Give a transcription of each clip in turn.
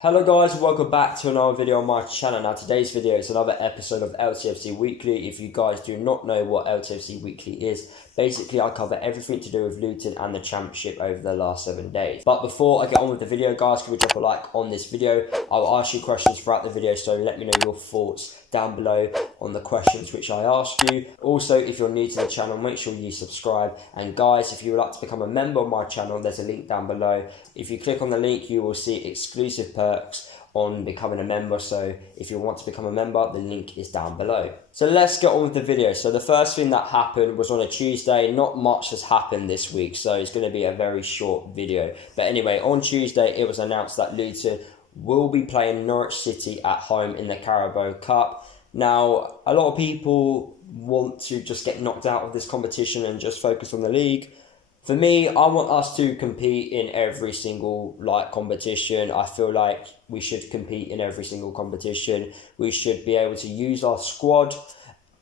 Hello guys, welcome back to another video on my channel. Now today's video is another episode of LTFC Weekly. If you guys do not know what LTFC Weekly is, basically I cover everything to do with Luton and the Championship over the last 7 days. But before I get on with the video guys, can we drop a like on this video? I'll ask you questions throughout the video, so let me know your thoughts down below on the questions which I asked you. Also, if you're new to the channel, make sure you subscribe. And guys, if you would like to become a member of my channel, there's a link down below. If you click on the link, you will see exclusive perks on becoming a member. So if you want to become a member, the link is down below. So let's get on with the video. So the first thing that happened was on a Tuesday. Not much has happened this week, so it's going to be a very short video. But anyway, on Tuesday, it was announced that Luton will be playing Norwich City at home in the Carabao Cup. Now, a lot of people want to just get knocked out of this competition and just focus on the league. For me, I want us to compete in every single competition. I feel like we should compete in every single competition. We should be able to use our squad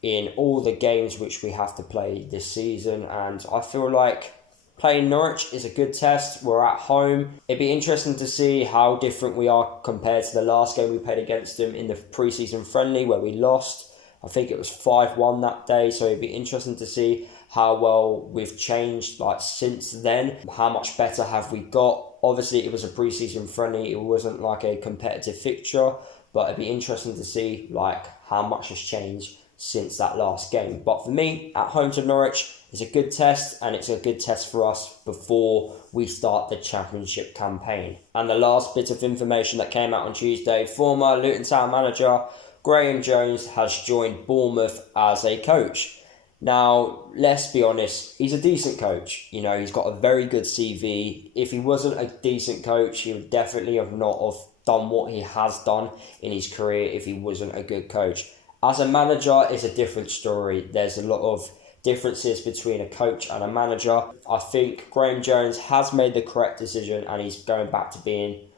in all the games which we have to play this season. And I feel like playing Norwich is a good test. We're at home. It'd be interesting to see how different we are compared to the last game we played against them in the pre-season friendly where we lost. I think it was 5-1 that day. So it'd be interesting to see how well we've changed since then. How much better have we got? Obviously, it was a pre-season friendly. It wasn't like a competitive fixture. But it'd be interesting to see how much has changed since that last game. But for me, at home to Norwich is a good test, and it's a good test for us before we start the Championship campaign. And the last bit of information that came out on Tuesday, former Luton Town manager Graham Jones has joined Bournemouth as a coach. Now, let's be honest, he's a decent coach. You know, he's got a very good CV. If he wasn't a decent coach, he would definitely have not have done what he has done in his career if he wasn't a good coach. As a manager, it's a different story. There's a lot of differences between a coach and a manager. I think Graham Jones has made the correct decision and he's going back to being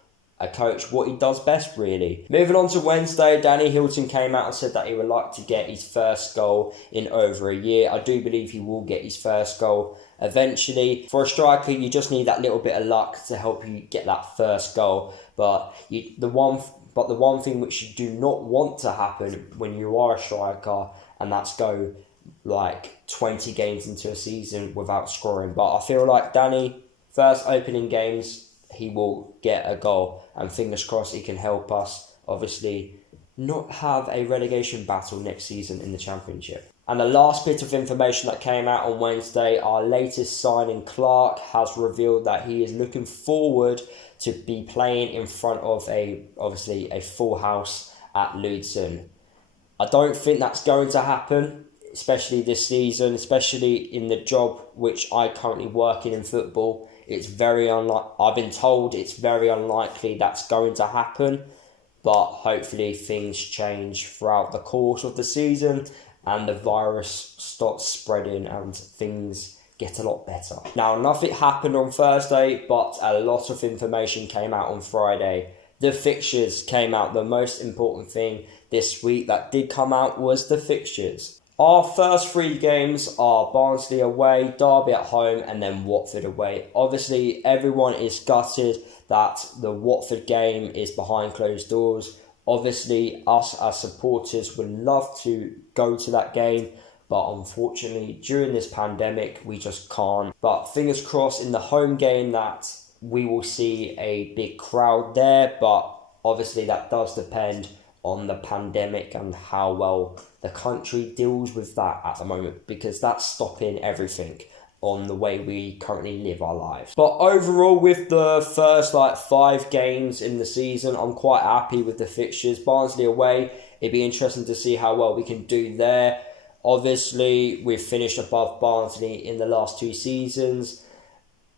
a coach, what he does best really. Moving on to Wednesday, Danny Hilton came out and said that he would like to get his first goal in over a year. I do believe he will get his first goal eventually. For a striker, you just need that little bit of luck to help you get that first goal. But the one thing which you do not want to happen when you are a striker, and that's go 20 games into a season without scoring. But I feel like Danny, first opening games, he will get a goal, and fingers crossed he can help us obviously not have a relegation battle next season in the Championship. And the last bit of information that came out on Wednesday, our latest signing Clark has revealed that he is looking forward to be playing in front of a full house at Luton. I don't think that's going to happen, especially this season, especially in the job which I currently work in football. It's very I've been told it's very unlikely that's going to happen, but hopefully things change throughout the course of the season and the virus stops spreading and things get a lot better. Now, nothing happened on Thursday, but a lot of information came out on Friday. The fixtures came out. The most important thing this week that did come out was the fixtures. Our first 3 games are Barnsley away, Derby at home, and then Watford away. Obviously, everyone is gutted that the Watford game is behind closed doors. Obviously, us as supporters would love to go to that game, but unfortunately, during this pandemic, we just can't. But fingers crossed in the home game that we will see a big crowd there, but obviously that does depend on the pandemic and how well the country deals with that at the moment, because that's stopping everything on the way we currently live our lives. But overall, with the first 5 games in the season, I'm quite happy with the fixtures. Barnsley away, it'd be interesting to see how well we can do there. Obviously, we've finished above Barnsley in the last 2 seasons.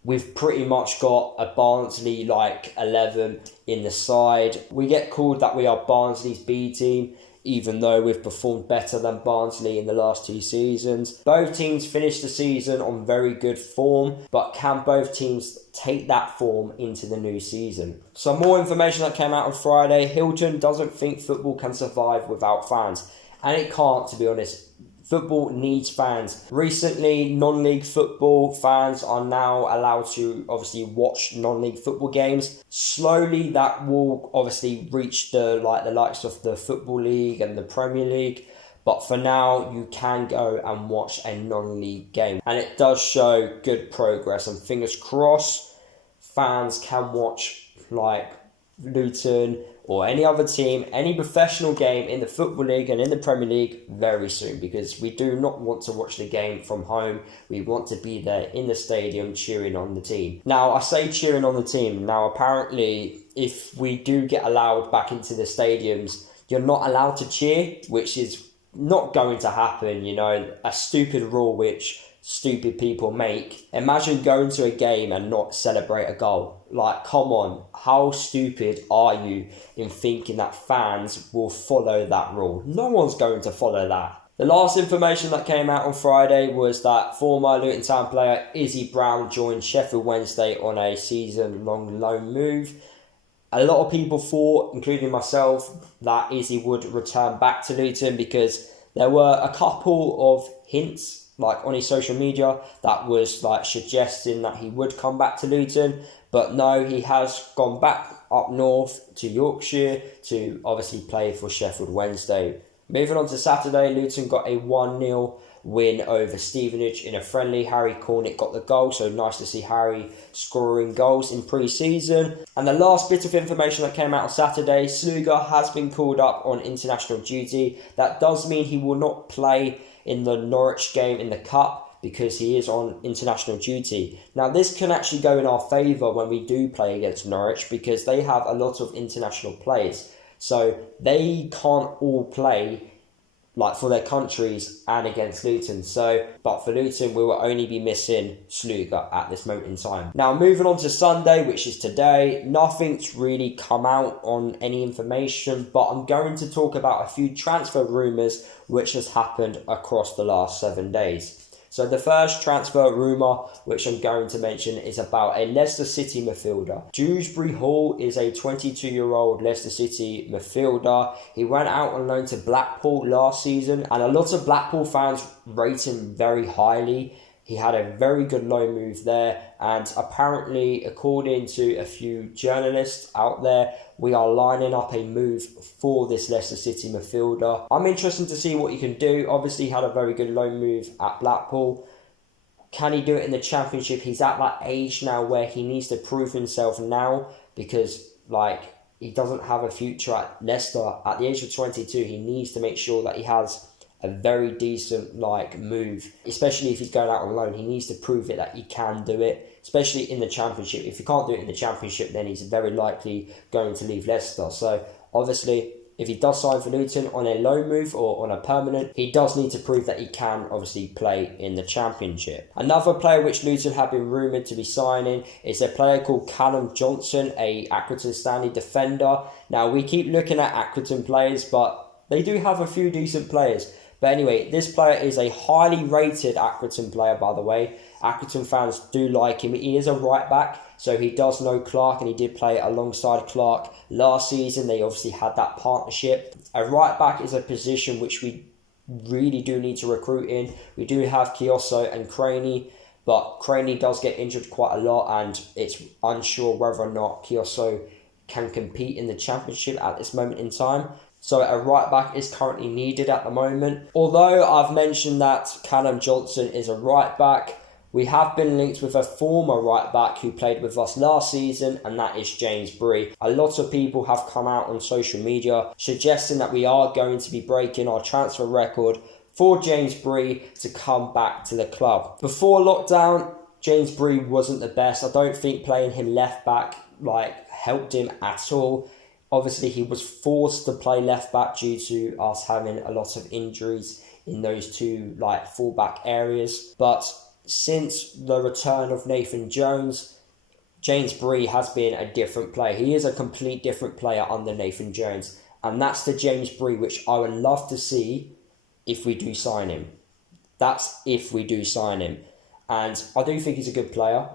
We've pretty much got a Barnsley 11 in the side. We get called that we are Barnsley's B team, even though we've performed better than Barnsley in the last 2 seasons. Both teams finished the season on very good form, but can both teams take that form into the new season? Some more information that came out on Friday. Hilton doesn't think football can survive without fans, and it can't, to be honest. Football needs fans. Recently, non-league football fans are now allowed to obviously watch non-league football games. Slowly, that will obviously reach the likes of the Football League and the Premier League. But for now, you can go and watch a non-league game. And it does show good progress. And fingers crossed, fans can watch like Luton or any other team, any professional game in the Football League and in the Premier League very soon, because we do not want to watch the game from home. We want to be there in the stadium cheering on the team. Now, I say cheering on the team. Now, apparently, if we do get allowed back into the stadiums, you're not allowed to cheer, which is not going to happen, you know, a stupid rule which stupid people make. Imagine going to a game and not celebrate a goal. Like, come on, how stupid are you in thinking that fans will follow that rule? No one's going to follow that. The last information that came out on Friday was that former Luton Town player Izzy Brown joined Sheffield Wednesday on a season-long loan move. A lot of people thought, including myself, that Izzy would return back to Luton because there were a couple of hints like on his social media that was like suggesting that he would come back to Luton, but no, he has gone back up north to Yorkshire to obviously play for Sheffield Wednesday. Moving on to Saturday, Luton got a 1-0 win over Stevenage in a friendly. Harry Cornick got the goal, so nice to see Harry scoring goals in pre-season. And the last bit of information that came out on Saturday, Sluga has been called up on international duty. That does mean he will not play in the Norwich game in the Cup because he is on international duty. Now, this can actually go in our favour when we do play against Norwich because they have a lot of international players. So they can't all play like for their countries and against Luton. But for Luton, we will only be missing Sluga at this moment in time. Now, moving on to Sunday, which is today, nothing's really come out on any information, but I'm going to talk about a few transfer rumours which has happened across the last 7 days. So the first transfer rumour which I'm going to mention is about a Leicester City midfielder. Dewsbury Hall is a 22-year-old Leicester City midfielder. He went out on loan to Blackpool last season and a lot of Blackpool fans rate him very highly. He had a very good loan move there, and apparently, according to a few journalists out there, we are lining up a move for this Leicester City midfielder. I'm interested to see what he can do. Obviously, he had a very good loan move at Blackpool. Can he do it in the Championship? He's at that age now where he needs to prove himself now because, he doesn't have a future at Leicester. At the age of 22, he needs to make sure that he has a very decent move, especially if he's going out on loan. He needs to prove it that he can do it, especially in the Championship. If he can't do it in the Championship, then he's very likely going to leave Leicester. So obviously, if he does sign for Luton on a loan move or on a permanent, he does need to prove that he can obviously play in the Championship. Another player which Luton have been rumoured to be signing is a player called Callum Johnson, a Accrington Stanley defender. Now, we keep looking at Accrington players, but they do have a few decent players. But anyway, this player is a highly rated Accrington player, by the way. Accrington fans do like him. He is a right back, so he does know Clark, and he did play alongside Clark last season. They obviously had that partnership. A right back is a position which we really do need to recruit in. We do have Kioso and Craney, but Craney does get injured quite a lot, and it's unsure whether or not Kioso can compete in the Championship at this moment in time. So a right back is currently needed at the moment. Although I've mentioned that Callum Johnson is a right back, we have been linked with a former right back who played with us last season, and that is James Bree. A lot of people have come out on social media suggesting that we are going to be breaking our transfer record for James Bree to come back to the club. Before lockdown, James Bree wasn't the best. I don't think playing him left back helped him at all. Obviously, he was forced to play left back due to us having a lot of injuries in those two fullback areas. But since the return of Nathan Jones, James Bree has been a different player. He is a complete different player under Nathan Jones. And that's the James Bree which I would love to see if we do sign him. That's if we do sign him. And I do think he's a good player.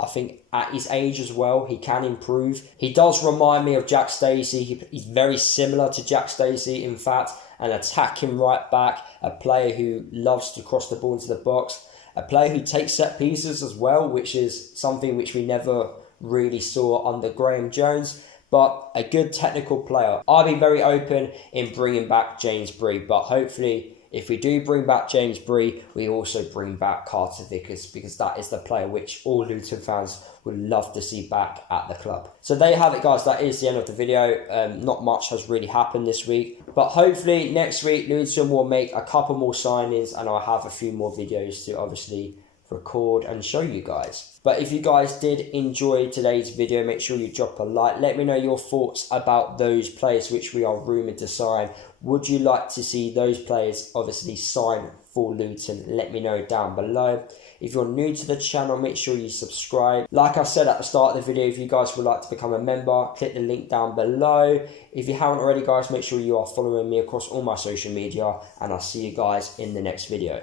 I think at his age as well, he can improve. He does remind me of Jack Stacey. He's very similar to Jack Stacey, in fact. an attacking right back, a player who loves to cross the ball into the box, a player who takes set pieces as well, which is something which we never really saw under Graham Jones, but a good technical player. I'll be very open in bringing back James Bree, but hopefully if we do bring back James Bree, we also bring back Carter Vickers, because that is the player which all Luton fans would love to see back at the club. So there you have it, guys. That is the end of the video. Not much has really happened this week, but hopefully next week Luton will make a couple more signings and I'll have a few more videos to obviously record and show you guys. But if you guys did enjoy today's video, make sure you drop a like. Let me know your thoughts about those players which we are rumoured to sign. Would you like to see those players obviously sign for Luton? Let me know down below. If you're new to the channel, make sure you subscribe. Like I said at the start of the video, if you guys would like to become a member, click the link down below. If you haven't already, guys, make sure you are following me across all my social media, and I'll see you guys in the next video.